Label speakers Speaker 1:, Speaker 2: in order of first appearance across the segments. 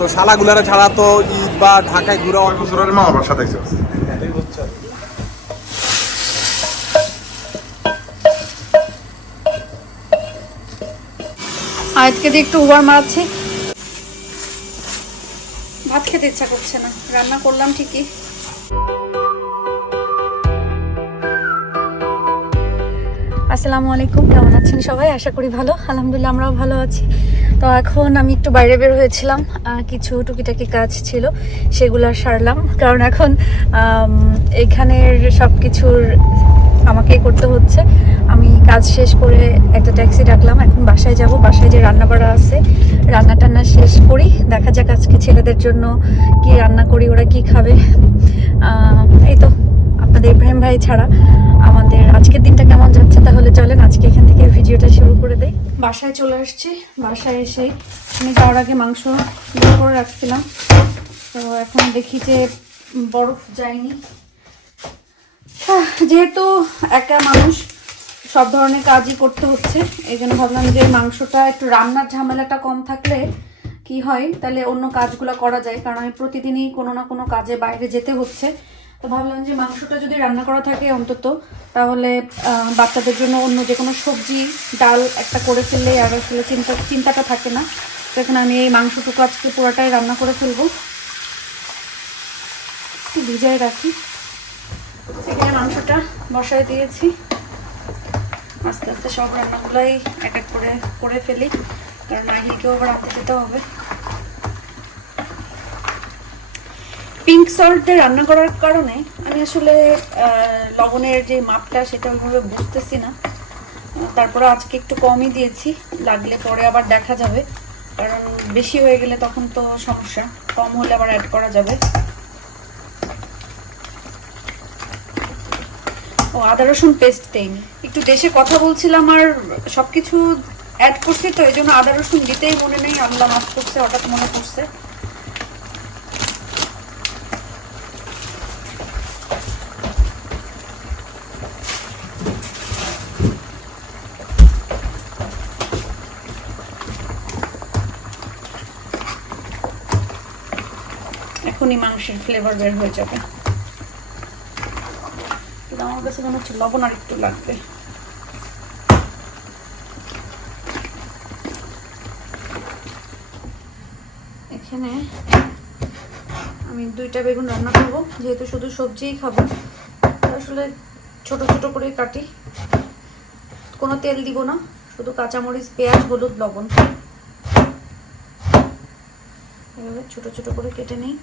Speaker 1: তো শালাগুলারে ছাড়া তো ঈদ বা ঢাকায় ঘুরা
Speaker 2: বছরের মা আমার সাথে?
Speaker 3: আজকে দিয়ে একটু উবার মারাচ্ছি। ভাত খেতে ইচ্ছা করছে না রান্না করলাম ঠিকই। আসসালামু আলাইকুম কেমন আছেন সবাই? আশা করি ভালো আলহামদুলিল্লাহ আমরাও ভালো আছি। তো এখন আমি একটু বাইরে বের হয়েছিলাম কিছু টুকিটাকি কাজ ছিল, সেগুলো সারলাম। কারণ এখন এখানের সব কিছুর আমাকেই করতে হচ্ছে। আমি কাজ শেষ করে একটা ট্যাক্সি ডাকলাম, এখন বাসায় যাব। বাসায় যে রান্না বাড়া আছে রান্না টান্না শেষ করি। দেখা যাক আজকে ছেলেদের জন্য কি রান্না করি, ওরা কি খাবে। এই তো। আপনাদের ইব্রাহিম ভাই ছাড়া আমাদের আজকের দিনটা কেমন যাচ্ছে তাহলে চলেন, আজকে এখান থেকে ভিডিওটা শুরু করে দেই। বাসায় চলে আসছি, বাসায় এসেই আমি যাওয়ার আগে মাংস করে রাখছিলাম। তো এখন দেখি যে বরফ যায়নি। যেহেতু একা মানুষ, সব ধরনের কাজই করতে হচ্ছে, এই জন্য ভাবলাম যে মাংসটা একটু রান্নার ঝামেলাটা কম থাকলে কি হয়, তাহলে অন্য কাজগুলো করা যায়, কারণ আমি প্রতিদিনই কোনো না কোনো কাজে বাইরে যেতে হচ্ছে। তো ভাবলাম যে মাংসটা যদি রান্না করা থাকে অন্তত, তাহলে বাচ্চাদের জন্য অন্য যে কোনো সবজি, ডাল একটা করে ফেললে আর আসলে চিন্তা, চিন্তাটা থাকে না। তো এখানে আমি এই মাংসটুকু আজকে পুরোটাই রান্না করে ফেলব। একটু ভিজায় রাখি। এখানে মাংসটা বসায় দিয়েছি। আস্তে আস্তে সব রান্নাগুলাই এক এক করে করে ফেলি। কারণ আহিলকেও আবার আনতে যেতে হবে। পিঙ্ক সল্ট দিয়ে রান্না করার কারণে আমি আসলে লবণের যে মাপটা সেটা ওইভাবে বুঝতেছি না। তারপরে আজকে একটু কমই দিয়েছি, লাগলে পরে আবার দেখা যাবে। কারণ বেশি হয়ে গেলে তখন তো সমস্যা, কম হলে আবার অ্যাড করা যাবে। ও, আদা রসুন পেস্ট দেইনি। একটু দেশে কথা বলছিলাম আর সবকিছু অ্যাড করছি তো, এই জন্য আদা রসুন দিতেই মনে নেই, আল্লাহ মাফ করছে, হঠাৎ মনে পড়ছে। এখনই মাংসের ফ্লেভার বের হয়ে যাবে। আমার কাছে মনে হচ্ছে লবণ আর একটু লাগবে। এখানে আমি দুইটা বেগুন রান্না করব, যেহেতু শুধু সবজিই খাব। আসলে ছোট ছোট করে কাটি। কোনো তেল দিব না, শুধু কাঁচামরিচ, পেঁয়াজ, হলুদ, লবণ। এভাবে ছোট ছোট করে কেটে নিই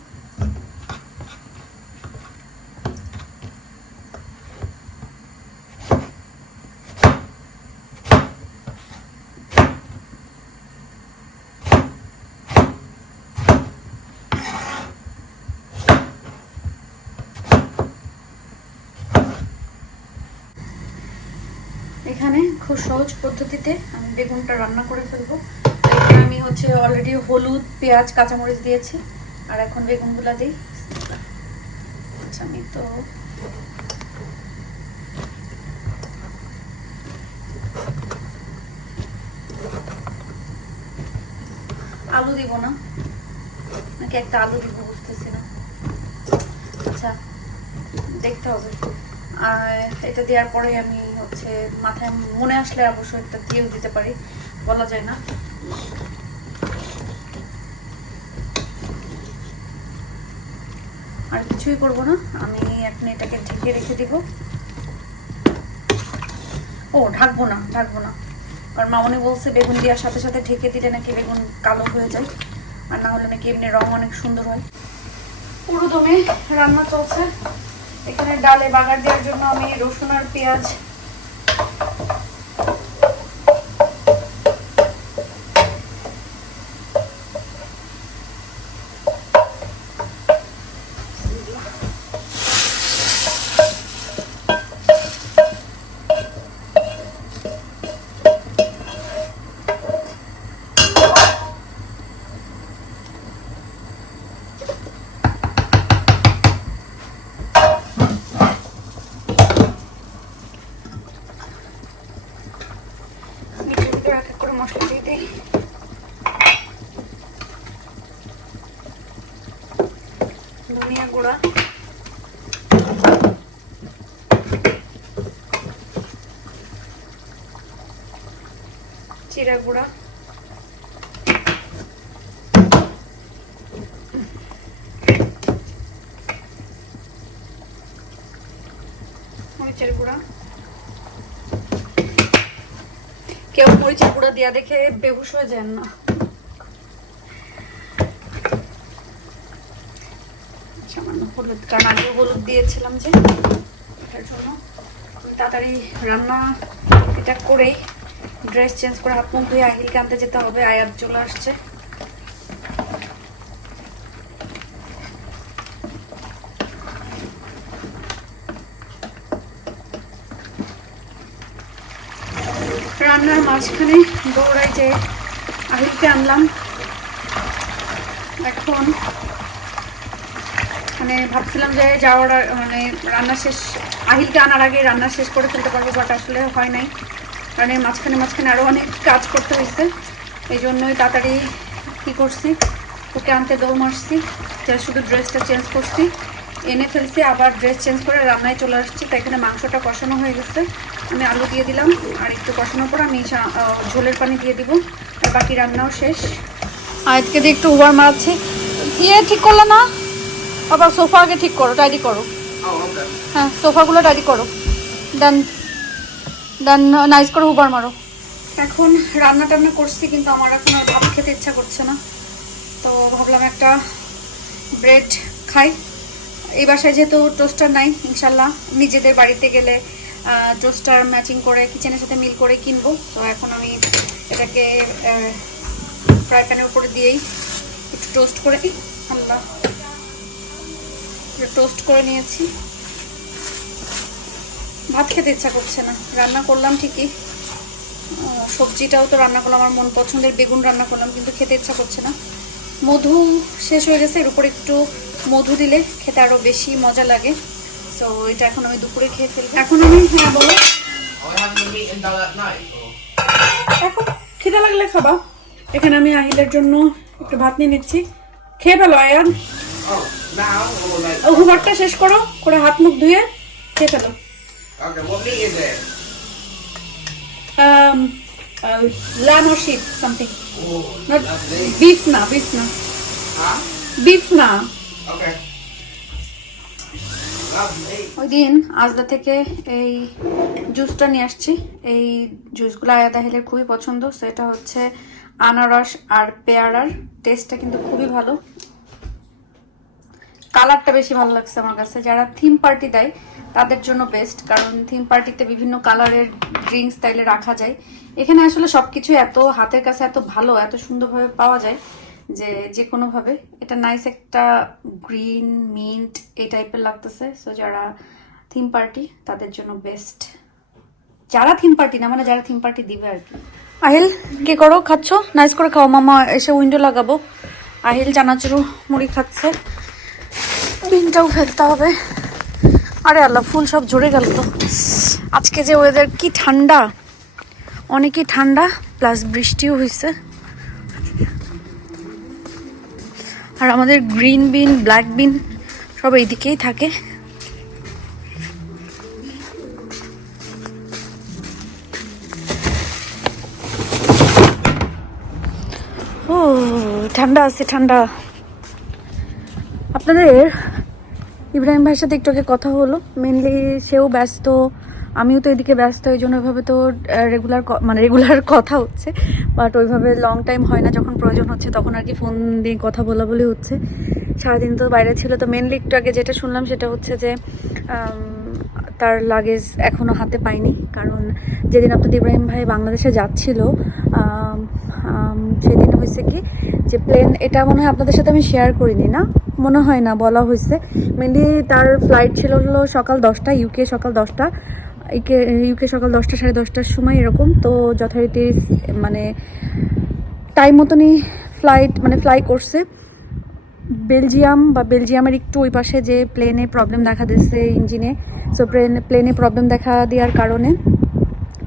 Speaker 3: এখানে খুব সহজ পদ্ধতিতে আমি বেগুনটা রান্না করে ফেলব। আমি হচ্ছে অলরেডি হলুদ, পেঁয়াজ, কাঁচামরিচ দিয়েছি, আর এখন বেগুনগুলা দিই। আচ্ছা আমি তো আলু দিব না। নাকি একটা আলু দিব, বুঝতেছি না। আচ্ছা দেখতে হবে। এটা দেওয়ার পরে আমি হচ্ছে মাথায় মনে আসলে অবশ্যই একটা দিয়েও দিতে পারি, বলা যায় না। আর কিছুই করব না, আমি এখন এটাকে ঢেকে রেখে দিব। ও, ঢাকবো না ঢাকবো না। কারণ মামনি বলছে বেগুন দেওয়ার সাথে সাথে ঢেকে দিলে নাকি বেগুন কালো হয়ে যায়, আর না হলে নাকি এমনি রং অনেক সুন্দর হয়। পুরো দমে রান্না চলছে। এখানে ডালে বাগার দেওয়ার জন্য আমি রসুন আর পেঁয়াজ জিরা গুঁড়া। মরিচের গুঁড়া। কেউ মরিচের গুঁড়া দিয়া দেখে বেহুশ হয়ে যান না। সামান্য হলুদ কারণ আগে হলুদ দিয়েছিলাম যে তাড়াতাড়ি রান্না এটা করেই ড্রেস চেঞ্জ করে হাত মুখ ধুয়ে আহিলকে আনতে যেতে হবে, আয়াত চলে আসছে। রান্নার মাঝখানে দৌড়াই যে আহিলকে আনলাম। এখন মানে ভাবছিলাম যে যাওয়ার মানে রান্না শেষ, আহিলকে আনার আগে রান্না শেষ করে ফেলতে পারব বাট আসলে হয় নাই। কারণ এর মাঝখানে মাঝখানে আরও অনেক কাজ করতে হয়েছে। এই জন্যই তাড়াতাড়ি কী করছি ওকে আনতে দৌড় মারছি যা শুধু ড্রেসটা চেঞ্জ করছি। এনে ফেলছি আবার ড্রেস চেঞ্জ করে রান্নায় চলে আসছি তো এখানে মাংসটা কষানো হয়ে গেছে। আমি আলু দিয়ে দিলাম আর একটু কষানোর পর আমি ঝোলের পানি দিয়ে দিব। আর বাকি রান্নাও শেষ। আজকে দিয়ে একটু উবার মারাচ্ছি ইয়ে ঠিক করলে না? আবার সোফা আগে ঠিক করো টাইডি করো। হ্যাঁ সোফাগুলো টাইডি করো। দেন দেন নাইস করে উবার মারো। এখন রান্না টান্না করছি, কিন্তু আমার এখন আর ভাত খেতে ইচ্ছা করছে না। তো ভাবলাম একটা ব্রেড খাই। এই বাসায় যেহেতু টোস্টার নাই, ইনশাল্লাহ নিজেদের বাড়িতে গেলে টোস্টার ম্যাচিং করে কিচেনের সাথে মিল করে কিনবো। তো এখন আমি এটাকে ফ্রাই প্যানের উপরে দিয়েই একটু টোস্ট করে দিই। আল্লাহ। টোস্ট করে নিয়েছি। ভাত খেতে ইচ্ছা করছে না। রান্না করলাম ঠিকই। সবজিটাও তো রান্না করলাম আমার মন পছন্দের বেগুন রান্না করলাম কিন্তু খেতে ইচ্ছা করছে না। মধু শেষ হয়ে গেছে এর উপর একটু মধু দিলে খেতে আরও বেশি মজা লাগে। তো এটা এখন আমি দুপুরে খেয়ে ফেলব। এখন আমি হ্যাঁ বলো? এখন খিদে লাগলে খাবা। এখানে আমি আহিলের জন্য একটু ভাত নিয়ে নিচ্ছি। খেয়ে ফেলো আয়ান।
Speaker 2: Oh, now
Speaker 3: ও হুবারটা শেষ করো করে হাত মুখ ধুয়ে খেয়ে ফেলো।
Speaker 2: Okay, what meat is it?
Speaker 3: um, uh, lamb or sheep, something.
Speaker 2: Oh,
Speaker 3: Not
Speaker 2: lovely.
Speaker 3: beef na, beef na.
Speaker 2: Huh?
Speaker 3: Beef na.
Speaker 2: Okay. Lovely.
Speaker 3: ওই দিন আজদা থেকে এই জুসটা নিয়ে আসছি এই জুসগুলো আয়াত আহিলের খুবই পছন্দ সেটা হচ্ছে আনারস আর পেয়ারার টেস্টটা কিন্তু খুবই ভালো কালারটা বেশি ভালো লাগছে আমার কাছে। যারা থিম পার্টি দেয়, তাদের জন্য বেস্ট কারণ থিম পার্টিতে বিভিন্ন কালারের ড্রিঙ্কস তাইলে রাখা যায়। এখানে আসলে সব সবকিছু এত, হাতের কাছে এত ভালো, এত সুন্দরভাবে পাওয়া যায় যে যে কোনোভাবে এটা নাইস একটা গ্রিন মিন্ট এই টাইপের লাগতেছে। সো যারা থিম পার্টি তাদের জন্য বেস্ট যারা থিম পার্টি না মানে যারা থিম পার্টি দিবে আর কি। আহিল, কে করো? খাচ্ছ? নাইস করে খাও। মামা এসে উইন্ডো লাগাবো। আহিল জানাচুরু মুড়ি খাচ্ছে। বিনটাও ফেলতে হবে। আরে আল্লাহ, ফুল সব ঝরে গেল তো। আজকে যে ওয়েদার কি ঠান্ডা। অনেকই ঠান্ডা প্লাস বৃষ্টিও হয়েছে আর আমাদের গ্রিন বিন ব্ল্যাক বিন সব এইদিকেই থাকে। ও, ঠান্ডা আছে, ঠান্ডা। আপনাদের ইব্রাহিম ভাইয়ের সাথে একটু আগে কথা হলো। মেনলি সেও ব্যস্ত, আমিও তো এদিকে ব্যস্ত, এই জন্য ওইভাবে তো রেগুলার মানে রেগুলার কথা হচ্ছে। বাট ওইভাবে লং টাইম হয় না, যখন প্রয়োজন হচ্ছে তখন আর কি ফোন দিয়ে কথা বলা বলে হচ্ছে। সারাদিন তো বাইরে ছিল, তো মেনলি একটু আগে যেটা শুনলাম সেটা হচ্ছে যে তার লাগেজ এখনও হাতে পাইনি। কারণ যেদিন আপনাদের ইব্রাহিম ভাই বাংলাদেশে যাচ্ছিল সেদিন হয়েছে কি যে প্লেন এটা মনে হয় আপনাদের সাথে আমি শেয়ার করিনি না? মনে হয় না, বলা হয়েছে। মেনলি তার ফ্লাইট ছিল হলো সকাল দশটা ইউকে সকাল দশটা ইউকে সকাল দশটা, সাড়ে দশটার সময় এরকম। তো যথারীতি মানে টাইম মতনই ফ্লাইট মানে ফ্লাই করছে। বেলজিয়াম বা বেলজিয়ামের একটু ওই পাশে যে প্লেনে প্রবলেম দেখা দিচ্ছে ইঞ্জিনে সো প্লেন প্লেনে প্রবলেম দেখা দেওয়ার কারণে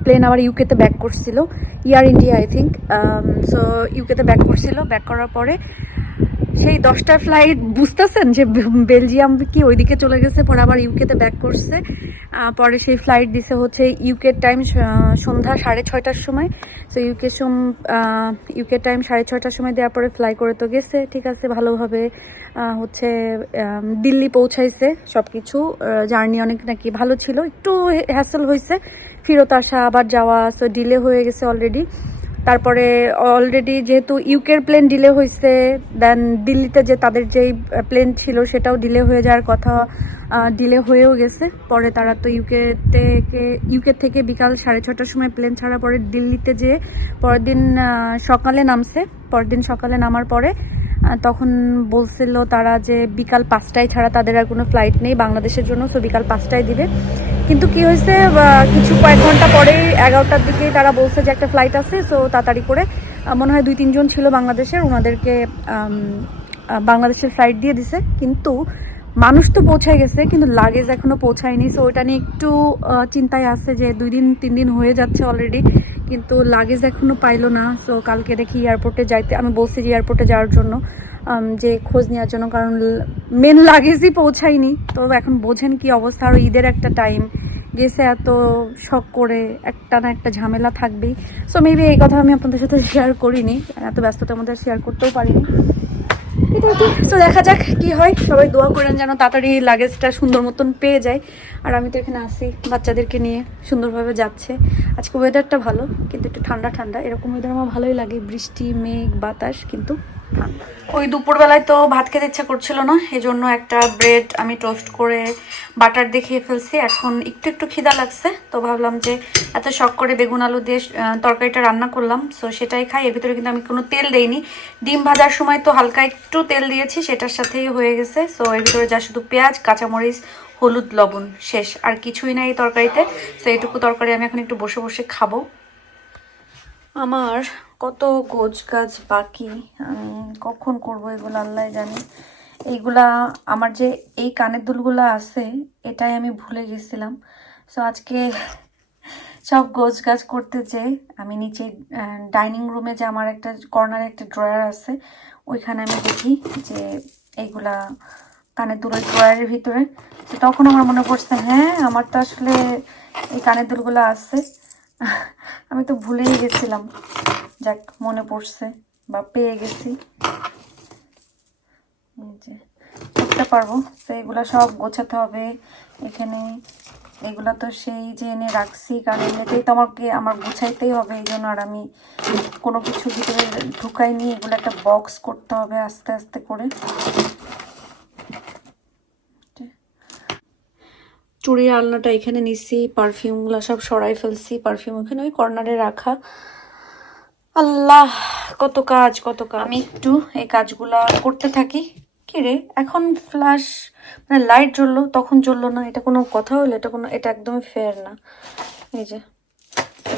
Speaker 3: প্লেন আবার ইউকেতে ব্যাক করছিল। Year India I think so ইউকেতে ব্যাক করছিল। ব্যাক করার পরে সেই দশটার ফ্লাইট বুঝতেছেন যে বেলজিয়াম কি ওইদিকে চলে গেছে, পরে আবার ইউকেতে ব্যাক করছে। পরে সেই ফ্লাইট দিছে হচ্ছে ইউকের টাইম সন্ধ্যা সাড়ে ছয়টার সময়। তো ইউকে সোম ইউকে টাইম সাড়ে ছয়টার সময় দেওয়ার পরে ফ্লাই করে তো গেছে। ঠিক আছে, ভালোভাবে হচ্ছে দিল্লি পৌঁছাইছে সব কিছু জার্নি অনেক নাকি ভালো ছিল। একটু হ্যাসেল হয়েছে ফেরত আসা, আবার যাওয়া সো ডিলে হয়ে গেছে অলরেডি তারপরে অলরেডি যেহেতু ইউকের প্লেন ডিলে হয়েছে দেন দিল্লিতে যে তাদের যেই প্লেন ছিল সেটাও ডিলে হয়ে যাওয়ার কথা ডিলে হয়েও গেছে। পরে তারা তো ইউকে থেকে ইউকে থেকে বিকাল সাড়ে ছটার সময় প্লেন ছাড়া পরে দিল্লিতে যে পরের দিন সকালে নামছে পরের দিন সকালে নামার পরে তখন বলছিল তারা যে বিকাল পাঁচটায় ছাড়া তাদের আর কোনো ফ্লাইট নেই, বাংলাদেশের জন্য সো বিকাল পাঁচটায় দিবে। কিন্তু কি হয়েছে কিছু কয়েক ঘণ্টা পরেই এগারোটার দিকে তারা বলছে যে একটা ফ্লাইট আছে সো তাড়াতাড়ি করে মনে হয় দুই, তিনজন ছিল বাংলাদেশের, ওনাদেরকে বাংলাদেশের ফ্লাইট দিয়ে দিছে। কিন্তু মানুষ তো পৌঁছায় গেছে, কিন্তু লাগেজ এখনও পৌঁছায়নি সো ওটা নিয়ে একটু চিন্তায় আছে যে দুই দিন, তিন দিন হয়ে যাচ্ছে অলরেডি কিন্তু লাগেজ এখনও পাইলো না সো কালকে দেখি এয়ারপোর্টে যাইতে, আমি বলছি যে এয়ারপোর্টে যাওয়ার জন্য। যে খোঁজ নেওয়ার জন্য, কারণ মেন লাগেজই পৌঁছায়নি। তো এখন বোঝেন কি অবস্থা, আর ঈদের একটা টাইম গেছে এত শখ করে একটা না একটা ঝামেলা থাকবেই। সো মেবি এই কথা আমি আপনাদের সাথে শেয়ার করিনি। এত ব্যস্ততার মধ্যে শেয়ার করতেও পারিনি। সো দেখা যাক কি হয়। সবাই দোয়া করেন যেন তাড়াতাড়ি লাগেজটা সুন্দর মতন পেয়ে যায়। আর আমি তো এখানে আসি বাচ্চাদেরকে নিয়ে সুন্দরভাবে যাচ্ছে। আজকে ওয়েদারটা ভালো, কিন্তু একটু ঠান্ডা ঠান্ডা। এরকম ওয়েদার আমার ভালোই লাগে। বৃষ্টি, মেঘ, বাতাস, কিন্তু ওই দুপুরবেলায় তো ভাত খেতে ইচ্ছা করছিল না এই জন্য একটা ব্রেড আমি টোস্ট করে বাটার দিয়ে খেয়ে ফেলছি। এখন একটু একটু খিদা লাগছে, তো ভাবলাম যে এত শখ করে বেগুন আলু দিয়ে তরকারিটা রান্না করলাম সো সেটাই খাই। এর ভিতরে কিন্তু আমি কোনো তেল দেইনি। ডিম ভাজার সময় তো হালকা একটু তেল দিয়েছি, সেটার সাথেই হয়ে গেছে। সো এর ভিতরে যা শুধু পেঁয়াজ, কাঁচামরিচ, হলুদ, লবণ, শেষ। আর কিছুই নাই এই তরকারিতে সো এইটুকু তরকারি আমি এখন একটু বসে বসে খাব। আমার কত গোছ গাছ বাকি, আমি কখন করব এগুলো আল্লাহ জানি। এইগুলা, আমার যে এই কানের দুলগুলো আছে, এটাই আমি ভুলে গেছিলাম। সো আজকে সব গোছ গাছ করতে যেয়ে আমি নিচে ডাইনিং রুমে যে আমার একটা কর্নারে একটা ড্রয়ার আছে, ওইখানে আমি দেখি যে এইগুলা কানের দুলের ড্রয়ারের ভিতরে। তো তখন আমার মনে পড়ছে হ্যাঁ আমার তো আসলে এই কানের দুলগুলো আছে। আমি তো ভুলেই গেছিলাম। যাক, মনে পড়ছে বা পেয়ে গেছি। করতে পারব। তো এগুলো সব গোছাতে হবে। এখানে এগুলা তো সেই যে এনে রাখছি, কারণ এমনিতেই তো আমাকে, আমার গুছাইতেই হবে এই জন্য। আর আমি কোনো কিছু ভিতরে ঢুকাইনি। এগুলো একটা বক্স করতে হবে আস্তে আস্তে করে। চুড়ির আলনাটা এখানে নিচ্ছি পারফিউমগুলো সব সরাই ফেলছি পারফিউম ওখানে ওই কর্নারে রাখা। আল্লাহ, কত কাজ কত কাজ। আমি একটু এই কাজগুলা করতে থাকি। রে, এখন ফ্ল্যাশ মানে লাইট জ্বললো, তখন জ্বললো না। এটা কোনো কথা হলো এটা কোনো, এটা একদমই ফেয়ার না। এই যে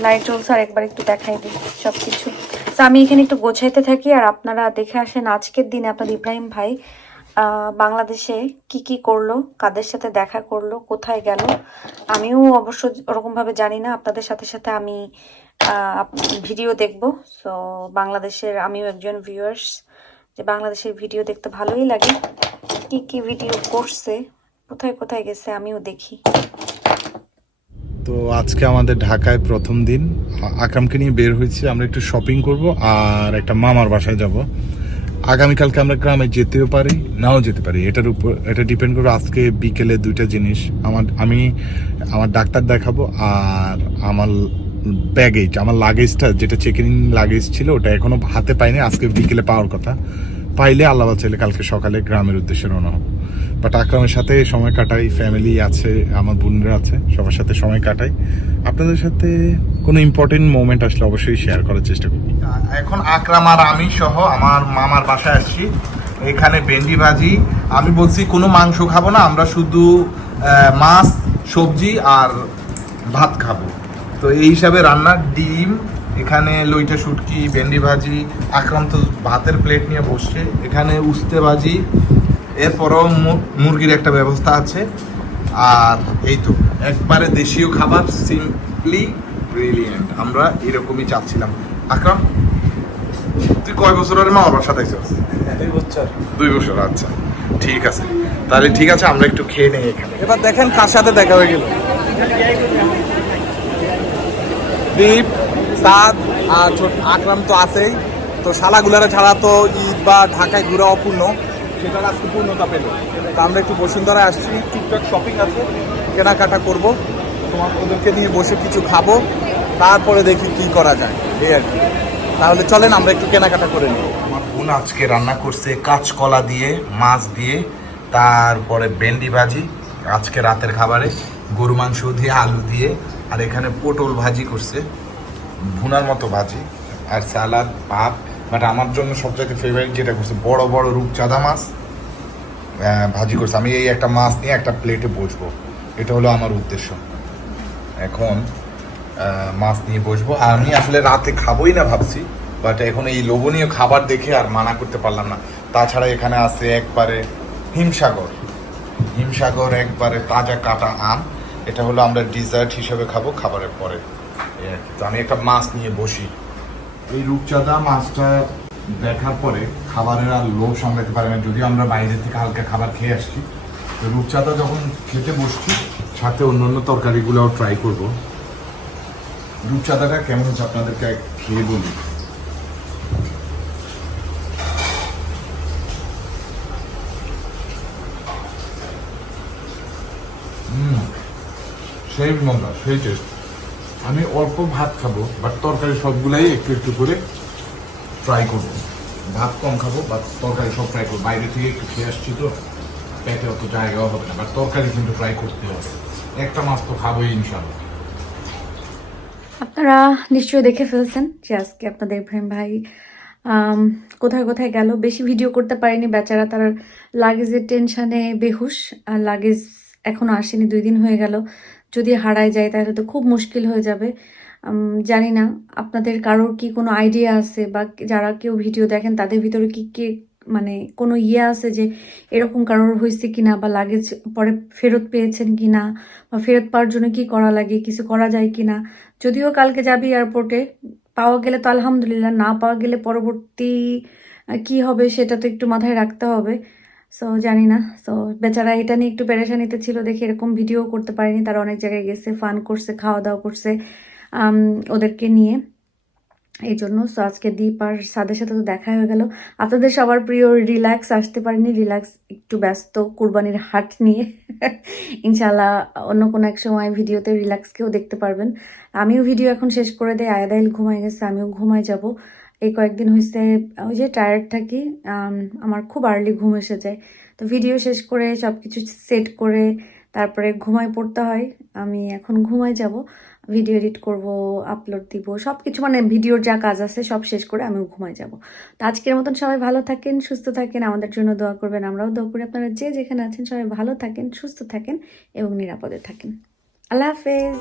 Speaker 3: লাইট জ্বলছে, আর একবার একটু দেখাই দিই সব কিছু তো আমি এখানে একটু গোছাইতে থাকি, আর আপনারা দেখে আসেন আজকের দিনে আপনার ইব্রাহিম ভাই বাংলাদেশে কি কি করল, কাদের সাথে দেখা করল, কোথায় গেল, আমিও অবশ্য ওরকমভাবে জানি না, আপনাদের সাথে সাথে আমি ভিডিও দেখব। সো বাংলাদেশের, আমিও একজন ভিউয়ার্স যে বাংলাদেশের ভিডিও দেখতে ভালোই লাগে। কি কি ভিডিও করছে, কোথায় কোথায় গেছে, আমিও দেখি।
Speaker 4: তো আজকে আমাদের ঢাকায় প্রথম দিন। আকরামকে নিয়ে বের হয়েছি, আমরা একটু শপিং করব, আর একটা মামার বাসায় যাব। আগামীকালকে আমরা গ্রামে যেতেও পারি, নাও যেতে পারি। এটার উপর, এটা ডিপেন্ড করবে আজকে বিকেলে দুইটা জিনিস। আমার, আমি, আমার ডাক্তার দেখাবো আর আমার ব্যাগেজ আমার লাগেজটা যেটা চেক ইন লাগেজ ছিল, ওটা এখনও হাতে পাইনি। আজকে বিকেলে পাওয়ার কথা। পাইলে আল্লাহ চাইলে কালকে সকালে গ্রামের উদ্দেশ্যে রওনা হব। বাট আকরামের সাথে সময় কাটাই ফ্যামিলি আছে, আমার বোনরা আছে, সবার সাথে সময় কাটাই। আপনাদের সাথে কোনো ইম্পর্টেন্ট মোমেন্ট আসলে অবশ্যই শেয়ার করার চেষ্টা করব এখন আকরাম আর আমি সহ আমার মামার বাসায় আসছি। এখানে ভেন্ডি ভাজি, আমি বলছি কোনো মাংস খাব না, আমরা শুধু মাছ, সবজি আর ভাত খাব। তো এই হিসাবে রান্নার ডিম, এখানে লইটা শুটকি, ভেন্ডি ভাজি আক্রান্ত ভাতের প্লেট নিয়ে বসছে। এখানে উস্তে ভাজি এরপরও মুরগির একটা ব্যবস্থা আছে। আর এই তো একবারে দেশীয় খাবার সিম্পলি ব্রিলিয়েন্ট আমরা এরকমই চাচ্ছিলাম। আকরাম তুই কয় বছর ধরে মামার বাসা দেখছিস?
Speaker 1: দুই বছর।
Speaker 4: দুই বছর আচ্ছা। ঠিক আছে। তাহলে ঠিক আছে আমরা একটু খেয়ে নেই এখানে।
Speaker 1: এবার দেখেন কার সাথে দেখা হয়ে গেল। দীপ সাদ আর আকরাম তো আছেই। তো শালাগুলারা ছাড়া তো ঈদ বা ঢাকায় ঘুরে অপূর্ণ। সেটার আজকে পূর্ণতা পেল। তো আমরা একটু বসুন্ধরায় আসছি টুকটাক শপিং আছে, কেনাকাটা করব, তোমার ওদেরকে নিয়ে বসে কিছু খাব, তারপরে দেখি কি করা যায়, এই আর কি। তাহলে চলেন, আমরা একটু কেনাকাটা করে নিই।
Speaker 4: আমার বোন আজকে রান্না করছে কাঁচকলা দিয়ে, মাছ দিয়ে, তারপরে ভেন্ডি ভাজি, আজকে রাতের খাবারে গরু মাংস দিয়ে, আলু দিয়ে, আর এখানে পটল ভাজি করছে, ভুনার মতো ভাজি, আর সালাদ ভাত বাট আমার জন্য সবচাইতে ফেভারিট যেটা করছে, বড় বড় রূপচাঁদা মাছ ভাজি করছে। আমি এই একটা মাছ নিয়ে একটা প্লেটে বসবো। এটা হলো আমার উদ্দেশ্য। এখন মাছ নিয়ে বসবো। আর আমি আসলে রাতে খাবোই না ভাবছি বাট এখন এই লোভনীয় খাবার দেখে আর মানা করতে পারলাম না। তাছাড়া এখানে আছে একবারে হিমসাগর। হিমসাগর একবারে তাজা কাটা আম। এটা হলো আমরা ডিজার্ট হিসেবে খাব খাবারের পরে। তো আমি একটা মাছ নিয়ে বসি। এই রূপচাঁদা মাছটা দেখার পরে খাবারের আর লোভ সামলাতে পারে না। যদিও আমরা বাইরে থেকে হালকা খাবার খেয়ে আসছি তো রূপচাঁদা যখন খেতে বসছি, সাথে অন্য অন্য তরকারিগুলোও ট্রাই করব। রূপচাঁদাটা কেমন হচ্ছে আপনাদেরকে খেয়ে বলি। সেই মজা, সেই টেস্ট আমি অল্প ভাত খাব বাট তরকারি সবগুলাই একটু একটু করে ট্রাই করব। ভাত কম খাব বা তরকারি সব ট্রাই করব। বাইরে থেকে একটু খেয়ে আসছি তো, পেটে অত জায়গাও হবে না বাট তরকারি কিন্তু ট্রাই করতে হবে। একটা মাছ তো খাবোই ইনশাল্লাহ
Speaker 3: আপনারা নিশ্চয়ই দেখে ফেলছেন যে আজকে আপনাদের ইব্রাহিম ভাই কোথায় কোথায় গেল। বেশি ভিডিও করতে পারেনি, বেচারা তার লাগেজের টেনশানে বেহুশ, আর লাগেজ এখনও আসেনি, দুই দিন হয়ে গেল। যদি হারায় যায়, তাহলে তো খুব মুশকিল হয়ে যাবে। জানি না, আপনাদের কারোর কি কোনো আইডিয়া আছে বা যারা কেউ ভিডিও দেখেন, তাদের ভিতরে কি কে মানে কোনো ইয়ে আছে যে এরকম কারোর হয়েছে কি না বা লাগেজ পরে ফেরত পেয়েছেন কিনা বা ফেরত পাওয়ার জন্য কি করা লাগে, কিছু করা যায় কিনা? যদিও কালকে যাবি এয়ারপোর্টে পাওয়া গেলে তো আলহামদুলিল্লাহ, না পাওয়া গেলে পরবর্তী কি হবে সেটা তো একটু মাথায় রাখতে হবে। সো জানি না তো বেচারা এটা নিয়ে একটু পেরেশানিতে ছিল, দেখে এরকম ভিডিও করতে পারেনি। তারা অনেক জায়গায় গেছে ফান করছে খাওয়া দাওয়া করছে ওদেরকে নিয়ে। এই জন্য সো আজকে দীপ আর সাদের সাথে তো দেখা হয়ে গেল। আপনাদের সবার প্রিয় রিল্যাক্স আসতে পারেনি। রিল্যাক্স একটু ব্যস্ত, কুরবানির হাট নিয়ে। ইনশাল্লাহ অন্য কোনো এক সময় ভিডিওতে রিল্যাক্সকেও দেখতে পারবেন। আমিও ভিডিও এখন শেষ করে দেয় আয়াদাইল ঘুমাই গেছে, আমিও ঘুমাই যাব। এই কয়েকদিন হয়েছে ওই যে টায়ার্ড থাকি আমার খুব আর্লি ঘুম এসে যায়। তো ভিডিও শেষ করে সব কিছু সেট করে তারপরে ঘুমায় পড়তে হয়। আমি এখন ঘুমাই যাব ভিডিও এডিট করব আপলোড দিব সব কিছু মানে ভিডিওর যা কাজ আছে সব শেষ করে আমিও ঘুমাই যাব। তো আজকের মতন সবাই ভালো থাকেন, সুস্থ থাকেন, আমাদের জন্য দোয়া করবেন, আমরাও দোয়া করি। আপনারা যে যেখানে আছেন সবাই ভালো থাকেন, সুস্থ থাকেন এবং নিরাপদে থাকেন। আল্লাহ হাফেজ।